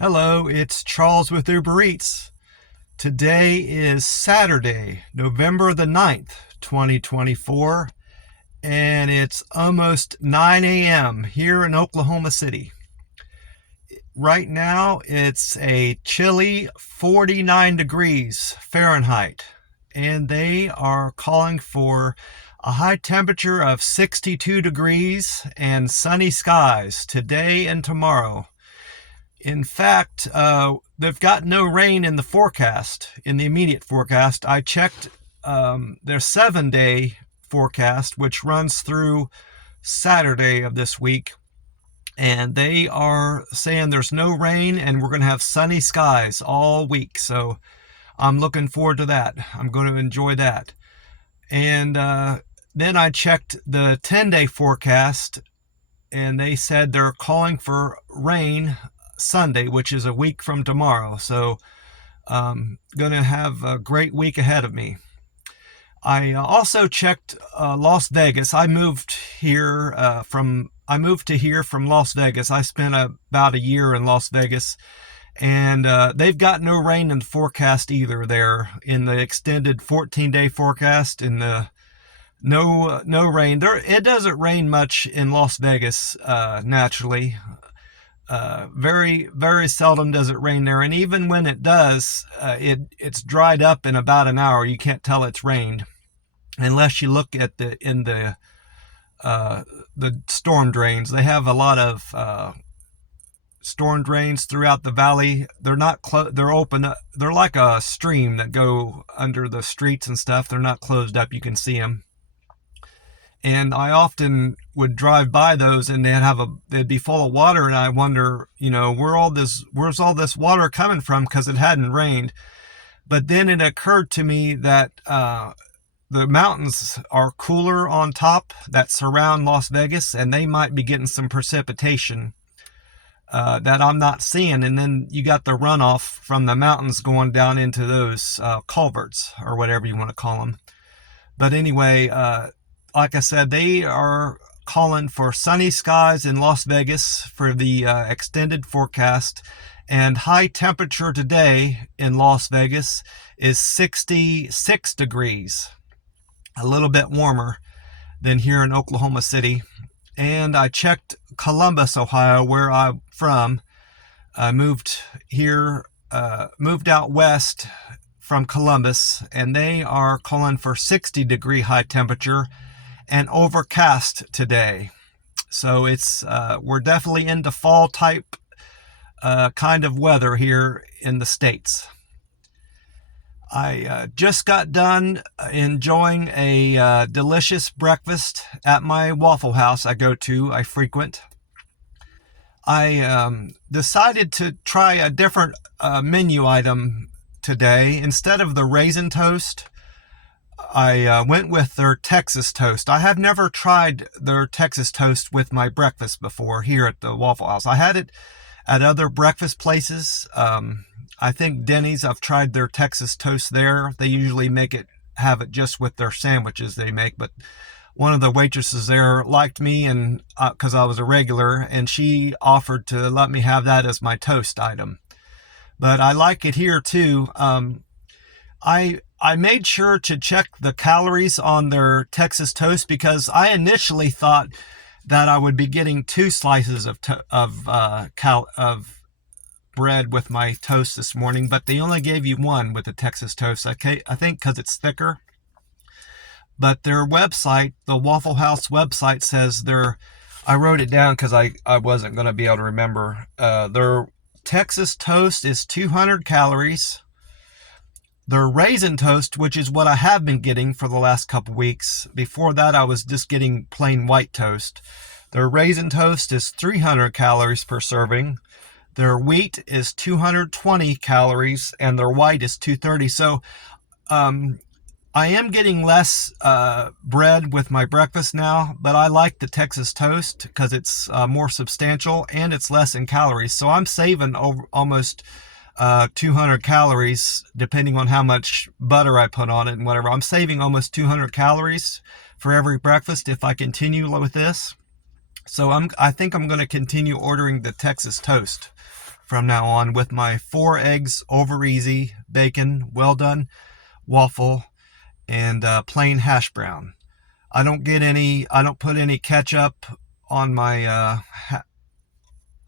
Hello, it's Charles with Uber Eats. Today is Saturday, November the 9th, 2024, and it's almost 9 a.m. here in Oklahoma City. Right now, it's a chilly 49 degrees Fahrenheit, and they are calling for a high temperature of 62 degrees and sunny skies today and tomorrow. In fact, they've got no rain in the forecast, in the immediate forecast. I checked their 7-day forecast, which runs through Saturday of this week, and they are saying there's no rain and we're going to have sunny skies all week. So I'm looking forward to that. I'm going to enjoy that. And then I checked the 10-day forecast, and they said they're calling for rain Sunday, which is a week from tomorrow. So gonna have a great week ahead of me. I also checked Las Vegas. I moved to here from Las Vegas. I spent about a year in Las Vegas, and they've got no rain in the forecast either. There in the extended 14-day forecast, in the no rain there. It doesn't rain much in Las Vegas naturally. Very, very seldom does it rain there, and even when it does, it's dried up in about an hour. You can't tell it's rained unless you look at the storm drains. They have a lot of storm drains throughout the valley. They're not they're open. They're like a stream that go under the streets and stuff. They're not closed up. You can see them. And I often would drive by those, and they'd be full of water, and I wonder, where's all this water coming from, because it hadn't rained. But then it occurred to me that the mountains are cooler on top that surround Las Vegas, and they might be getting some precipitation that I'm not seeing. And then you got the runoff from the mountains going down into those culverts, or whatever you want to call them. But anyway, like I said, they are calling for sunny skies in Las Vegas for the extended forecast, and high temperature today in Las Vegas is 66 degrees, a little bit warmer than here in Oklahoma City. And I checked Columbus, Ohio, where I'm from. I moved out west from Columbus, and they are calling for 60-degree high temperature and overcast today. So it's we're definitely into fall type kind of weather here in the States. I just got done enjoying a delicious breakfast at my Waffle House I frequent. I decided to try a different menu item today. Instead of the raisin toast, I went with their Texas toast. I have never tried their Texas toast with my breakfast before here at the Waffle House. I had it at other breakfast places. I think Denny's, I've tried their Texas toast there. They usually have it just with their sandwiches they make. But one of the waitresses there liked me, and because I was a regular, and she offered to let me have that as my toast item. But I like it here too. I made sure to check the calories on their Texas toast, because I initially thought that I would be getting 2 slices of bread with my toast this morning, but they only gave you 1 with the Texas toast. I think because it's thicker. But their website, the Waffle House website, says I wrote it down because I wasn't going to be able to remember. Their Texas toast is 200 calories. Their raisin toast, which is what I have been getting for the last couple weeks. Before that, I was just getting plain white toast. Their raisin toast is 300 calories per serving. Their wheat is 220 calories, and their white is 230. So I am getting less bread with my breakfast now, but I like the Texas toast because it's more substantial and it's less in calories. So I'm saving almost 200 calories, depending on how much butter I put on it and whatever. I'm saving almost 200 calories for every breakfast if I continue with this. So I think I'm going to continue ordering the Texas toast from now on with my 4 eggs over easy, bacon, well done, waffle, and plain hash brown. I don't put any ketchup on my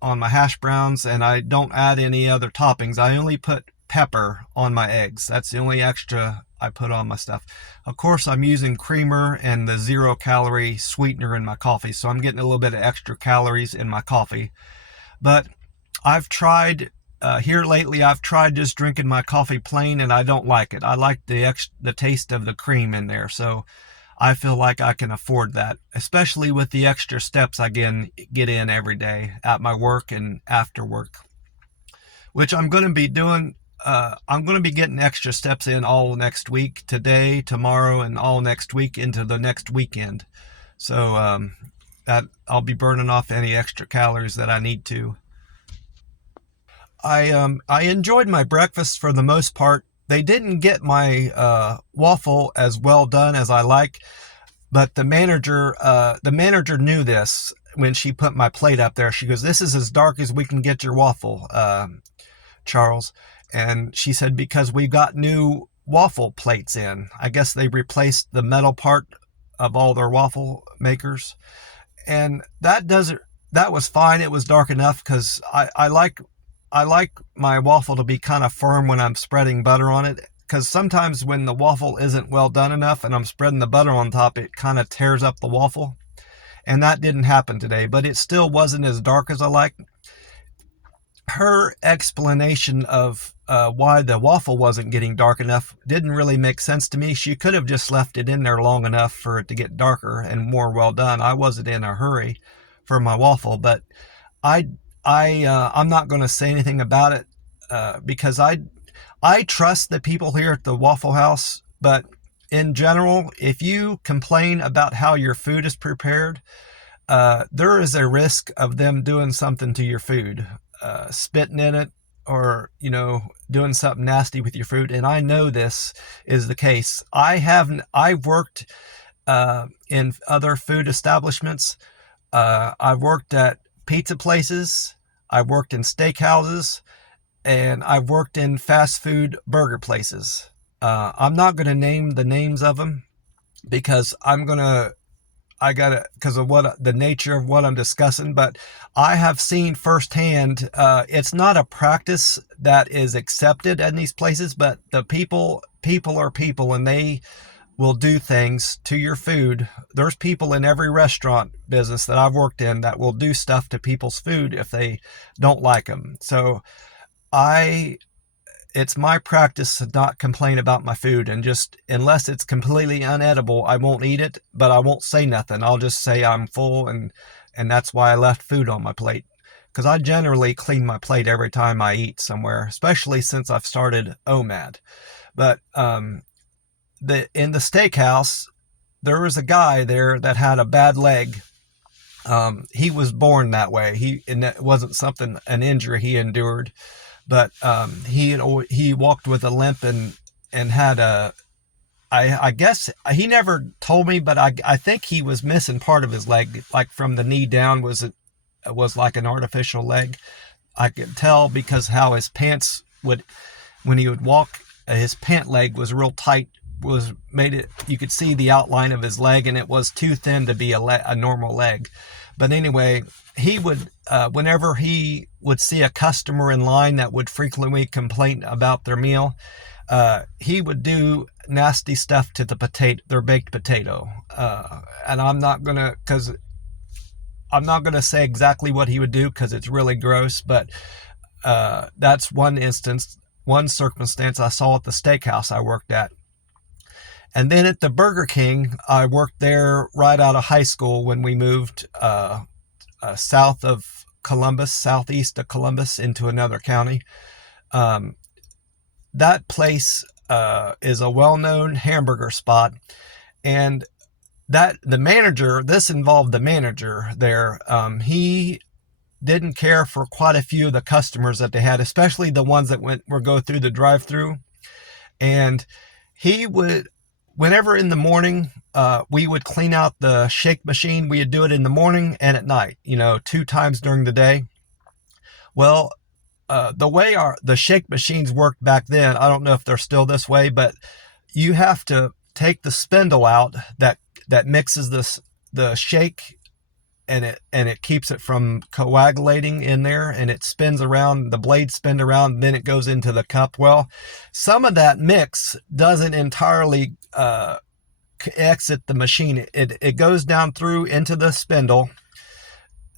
on my hash browns, and I don't add any other toppings. I only put pepper on my eggs. That's the only extra I put on my stuff. Of course, I'm using creamer and the 0-calorie sweetener in my coffee, so I'm getting a little bit of extra calories in my coffee. But I've tried here lately. I've tried just drinking my coffee plain, and I don't like it. I like the taste of the cream in there, so I feel like I can afford that, especially with the extra steps I get in every day at my work and after work, which I'm going to be doing. I'm going to be getting extra steps in all next week, today, tomorrow, and all next week into the next weekend. So that I'll be burning off any extra calories that I need to. I enjoyed my breakfast for the most part. They didn't get my waffle as well done as I like, but the manager knew this when she put my plate up there. She goes, "This is as dark as we can get your waffle, Charles." And she said, because we got new waffle plates in. I guess they replaced the metal part of all their waffle makers, and that was fine. It was dark enough because I like my waffle to be kind of firm when I'm spreading butter on it, because sometimes when the waffle isn't well done enough and I'm spreading the butter on top, it kind of tears up the waffle. And that didn't happen today, but it still wasn't as dark as I like. Her explanation of why the waffle wasn't getting dark enough didn't really make sense to me. She could have just left it in there long enough for it to get darker and more well done. I wasn't in a hurry for my waffle, but I'm not going to say anything about it because I trust the people here at the Waffle House, but in general, if you complain about how your food is prepared, there is a risk of them doing something to your food, spitting in it, or doing something nasty with your food. And I know this is the case. I've worked in other food establishments. I've worked at pizza places. I've worked in steakhouses, and I've worked in fast food burger places. I'm not going to name the names of them because because of the nature of what I'm discussing, but I have seen firsthand, it's not a practice that is accepted in these places, but the people are people, and they will do things to your food. There's people in every restaurant business that I've worked in that will do stuff to people's food if they don't like them. So it's my practice to not complain about my food, and just, unless it's completely unedible, I won't eat it, but I won't say nothing. I'll just say I'm full, and that's why I left food on my plate. Because I generally clean my plate every time I eat somewhere, especially since I've started OMAD. But in the steakhouse, there was a guy there that had a bad leg. He was born that way. And it wasn't an injury he endured, but he walked with a limp and had I guess he never told me, but I think he was missing part of his leg, like from the knee down was like an artificial leg. I could tell because how his pants when he would walk, his pant leg was real tight. You could see the outline of his leg, and it was too thin to be a normal leg. But anyway, he would whenever he would see a customer in line that would frequently complain about their meal, he would do nasty stuff to their baked potato. And I'm not gonna say exactly what he would do because it's really gross, but that's one circumstance I saw at the steakhouse I worked at. And then at the Burger King, I worked there right out of high school when we moved southeast of Columbus into another county. That place is a well-known hamburger spot, and this involved the manager there. He didn't care for quite a few of the customers that they had, especially the ones that were go through the drive-through. And he would, whenever in the morning, we would clean out the shake machine. We would do it in the morning and at night, 2 times during the day. Well, the way the shake machines worked back then, I don't know if they're still this way, but you have to take the spindle out that mixes the shake, and it keeps it from coagulating in there, and it spins around, the blades spin around, and then it goes into the cup. Well, some of that mix doesn't entirely exit the machine. It goes down through into the spindle,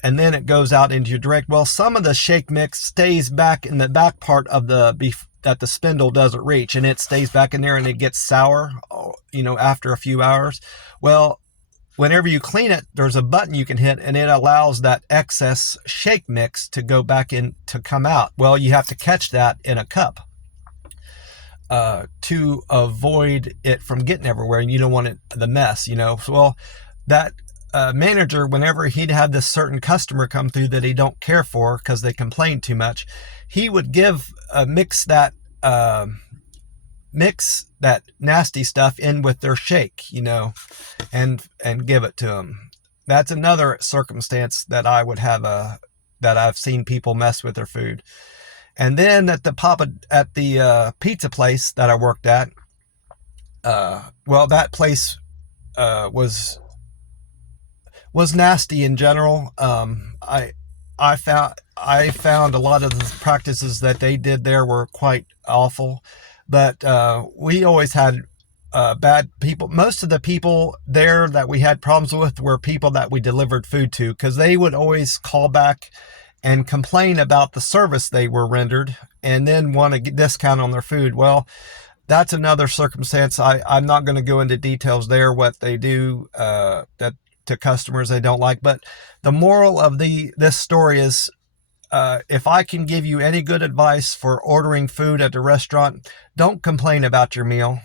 and then it goes out into your direct. Well, some of the shake mix stays back in the back part of the beef that the spindle doesn't reach, and it stays back in there, and it gets sour, after a few hours. Well, whenever you clean it, there's a button you can hit, and it allows that excess shake mix to go back in, to come out. Well, you have to catch that in a cup to avoid it from getting everywhere, and you don't want the mess, So, well, that manager, whenever he'd have this certain customer come through that he don't care for because they complain too much, he would mix that nasty stuff in with their shake, and give it to them. That's another circumstance that I would have that I've seen people mess with their food. And then at the pizza place that I worked at, that place was nasty in general. I found a lot of the practices that they did there were quite awful, but we always had bad people. Most of the people there that we had problems with were people that we delivered food to, because they would always call back and complain about the service they were rendered, and then want to get discount on their food. Well, that's another circumstance. I'm not going to go into details there, what they do that to customers they don't like. But the moral of this story is, if I can give you any good advice for ordering food at a restaurant, don't complain about your meal,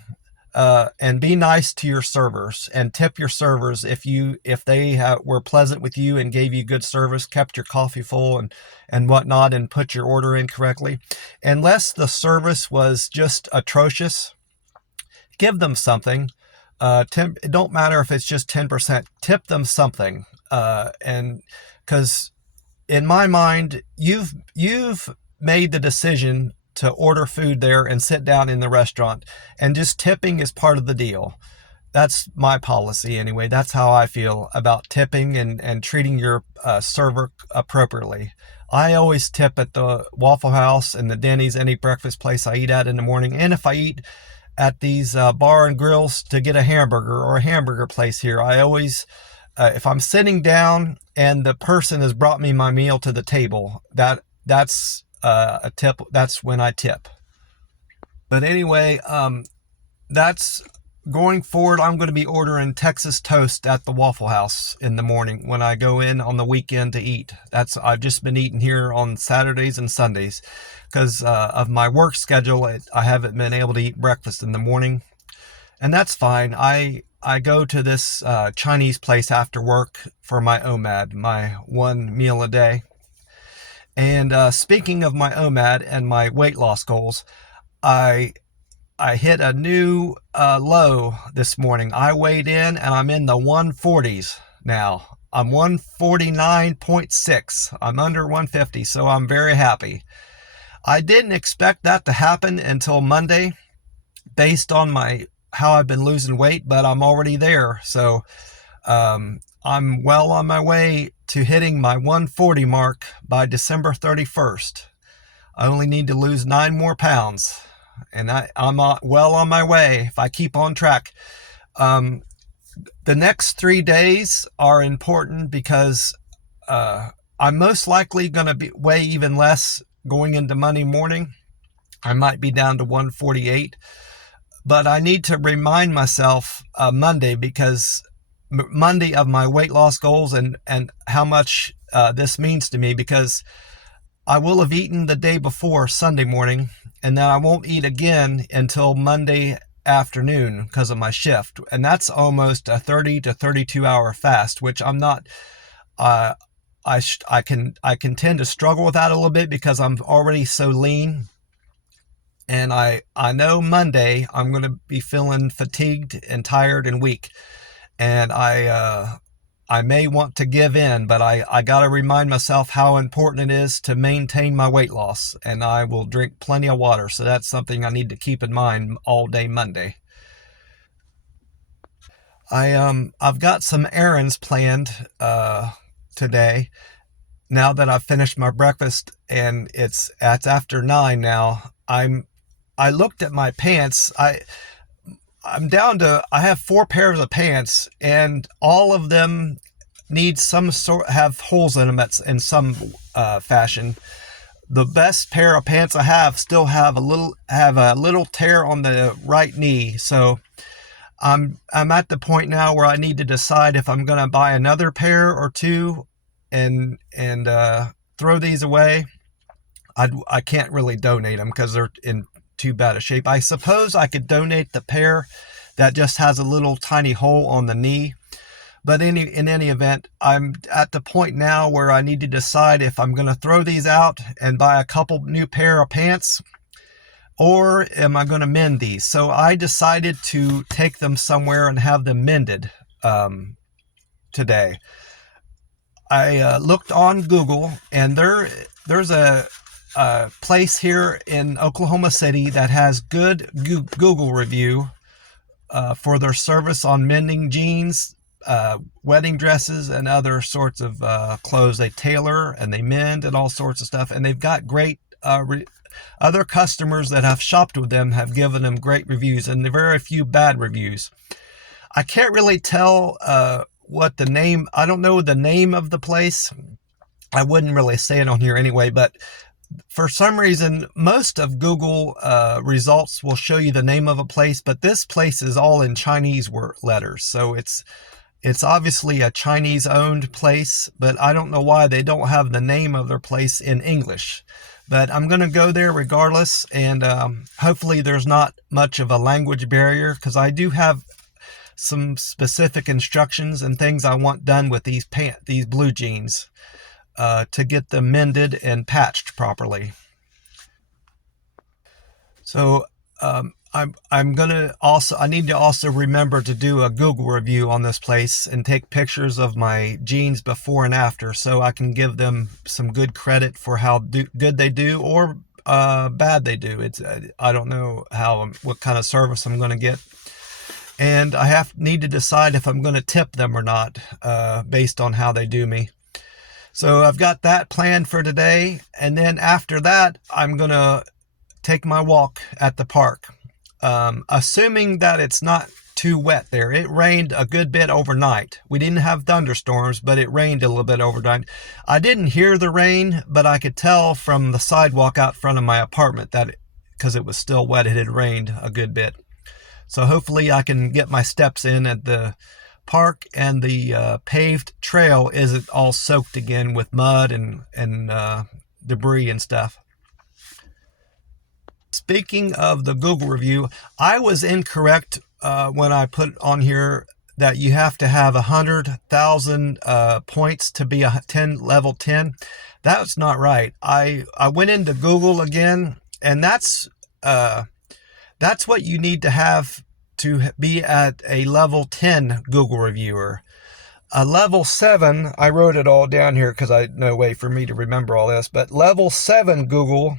and be nice to your servers, and tip your servers if they were pleasant with you and gave you good service, kept your coffee full and whatnot, and put your order in correctly. Unless the service was just atrocious, give them something. It don't matter if it's just 10%, tip them something. And because in my mind, you've made the decision to order food there and sit down in the restaurant, and just tipping is part of the deal. That's my policy anyway. That's how I feel about tipping and treating your server appropriately. I always tip at the Waffle House and the Denny's, any breakfast place I eat at in the morning. And if I eat at these bar and grills to get a hamburger, or a hamburger place here, I always, if I'm sitting down and the person has brought me my meal to the table, that's a tip. That's when I tip. But anyway, that's going forward. I'm going to be ordering Texas toast at the Waffle House in the morning when I go in on the weekend to eat. I've just been eating here on Saturdays and Sundays because of my work schedule. I haven't been able to eat breakfast in the morning, and that's fine. I go to this Chinese place after work for my OMAD, my one meal a day. And speaking of my OMAD and my weight loss goals, I hit a new low this morning. I weighed in, and I'm in the 140s now. I'm 149.6. I'm under 150, so I'm very happy. I didn't expect that to happen until Monday, based on how I've been losing weight, but I'm already there. So I'm well on my way to hitting my 140 mark by December 31st. I only need to lose 9 more pounds, and I'm well on my way if I keep on track. The next 3 days are important because I'm most likely going to weigh even less going into Monday morning. I might be down to 148, but I need to remind myself Monday, because Monday, of my weight loss goals and how much this means to me, because I will have eaten the day before Sunday morning, and then I won't eat again until Monday afternoon because of my shift. And that's almost a 30 to 32 hour fast, which I'm not, I can tend to struggle with that a little bit because I'm already so lean. And I know Monday I'm going to be feeling fatigued and tired and weak. And I I may want to give in, but I got to remind myself how important it is to maintain my weight loss, and I will drink plenty of water. So that's something I need to keep in mind all day Monday. I've got some errands planned today. Now that I've finished my breakfast and it's after 9 now, I looked at my pants. I'm down to, I have 4 pairs of pants, and all of them need some sort, have holes in them in some fashion. The best pair of pants I have still have a little tear on the right knee. So I'm at the point now where I need to decide if I'm going to buy another pair or two and throw these away. I can't really donate them because they're in too bad a shape. I suppose I could donate the pair that just has a little tiny hole on the knee. But in any event, I'm at the point now where I need to decide if I'm going to throw these out and buy a couple new pair of pants, or am I going to mend these? So I decided to take them somewhere and have them mended today. I looked on Google, and there's a place here in Oklahoma City that has good Google review for their service on mending jeans, wedding dresses, and other sorts of clothes. They tailor and they mend and all sorts of stuff, and they've got great other customers that have shopped with them have given them great reviews, and very few bad reviews. I can't really tell what the name, I don't know the name of the place. I wouldn't really say it on here anyway, but for some reason, most of Google results will show you the name of a place, but this place is all in Chinese letters. So it's obviously a Chinese-owned place, but I don't know why they don't have the name of their place in English. But I'm going to go there regardless, and hopefully there's not much of a language barrier, because I do have some specific instructions and things I want done with these blue jeans to get them mended and patched properly. So I'm gonna also, I need to also remember to do a Google review on this place and take pictures of my jeans before and after, so I can give them some good credit for how good they do or bad they do. I don't know what kind of service I'm going to get, and I need to decide if I'm going to tip them or not based on how they do me. So I've got that planned for today, and then after that I'm going to take my walk at the park. Assuming that it's not too wet there. It rained a good bit overnight. We didn't have thunderstorms, but it rained a little bit overnight. I didn't hear the rain, but I could tell from the sidewalk out front of my apartment that because it was still wet, it had rained a good bit. So hopefully I can get my steps in at the park, and the paved trail isn't all soaked again with mud and debris and stuff. Speaking of the Google review, I was incorrect when I put on here that you have to have 100,000 points to be a level 10. That's not right. I went into Google again, and that's what you need to have to be at a level 10 Google reviewer. A level 7, I wrote it all down here because no way for me to remember all this, but level 7 Google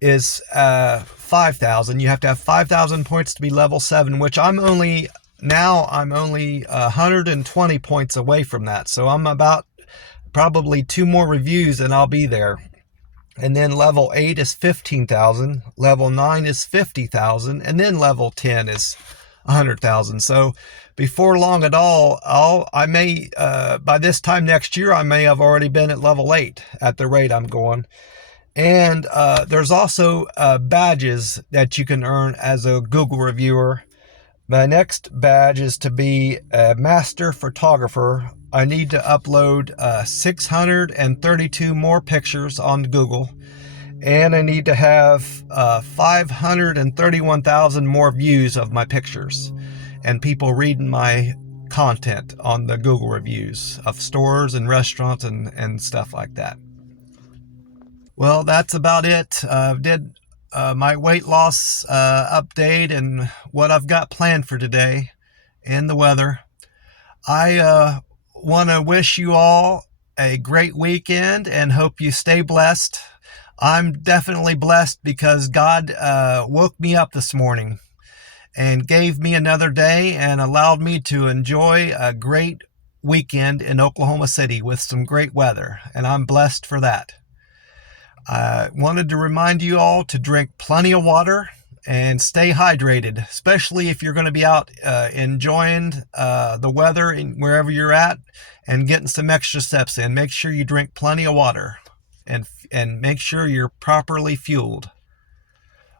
is 5,000. You have to have 5,000 points to be level 7, which I'm only 120 points away from that. So I'm about probably 2 more reviews and I'll be there. And then level 8 is 15,000, level 9 is 50,000, and then level 10 is 100,000. So before long at all, I may by this time next year I may have already been at level 8 at the rate I'm going. And there's also badges that you can earn as a Google reviewer. My next badge is to be a master photographer. I need to upload 632 more pictures on Google, and I need to have 531,000 more views of my pictures and people reading my content on the Google reviews of stores and restaurants and stuff like that. Well, that's about it. Did my weight loss update and what I've got planned for today and the weather. I want to wish you all a great weekend and hope you stay blessed. I'm definitely blessed because God woke me up this morning and gave me another day and allowed me to enjoy a great weekend in Oklahoma City with some great weather, and I'm blessed for that. I wanted to remind you all to drink plenty of water and stay hydrated, especially if you're going to be out enjoying the weather wherever you're at and getting some extra steps in. Make sure you drink plenty of water and make sure you're properly fueled.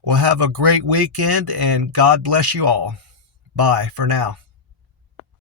Well, have a great weekend and God bless you all. Bye for now.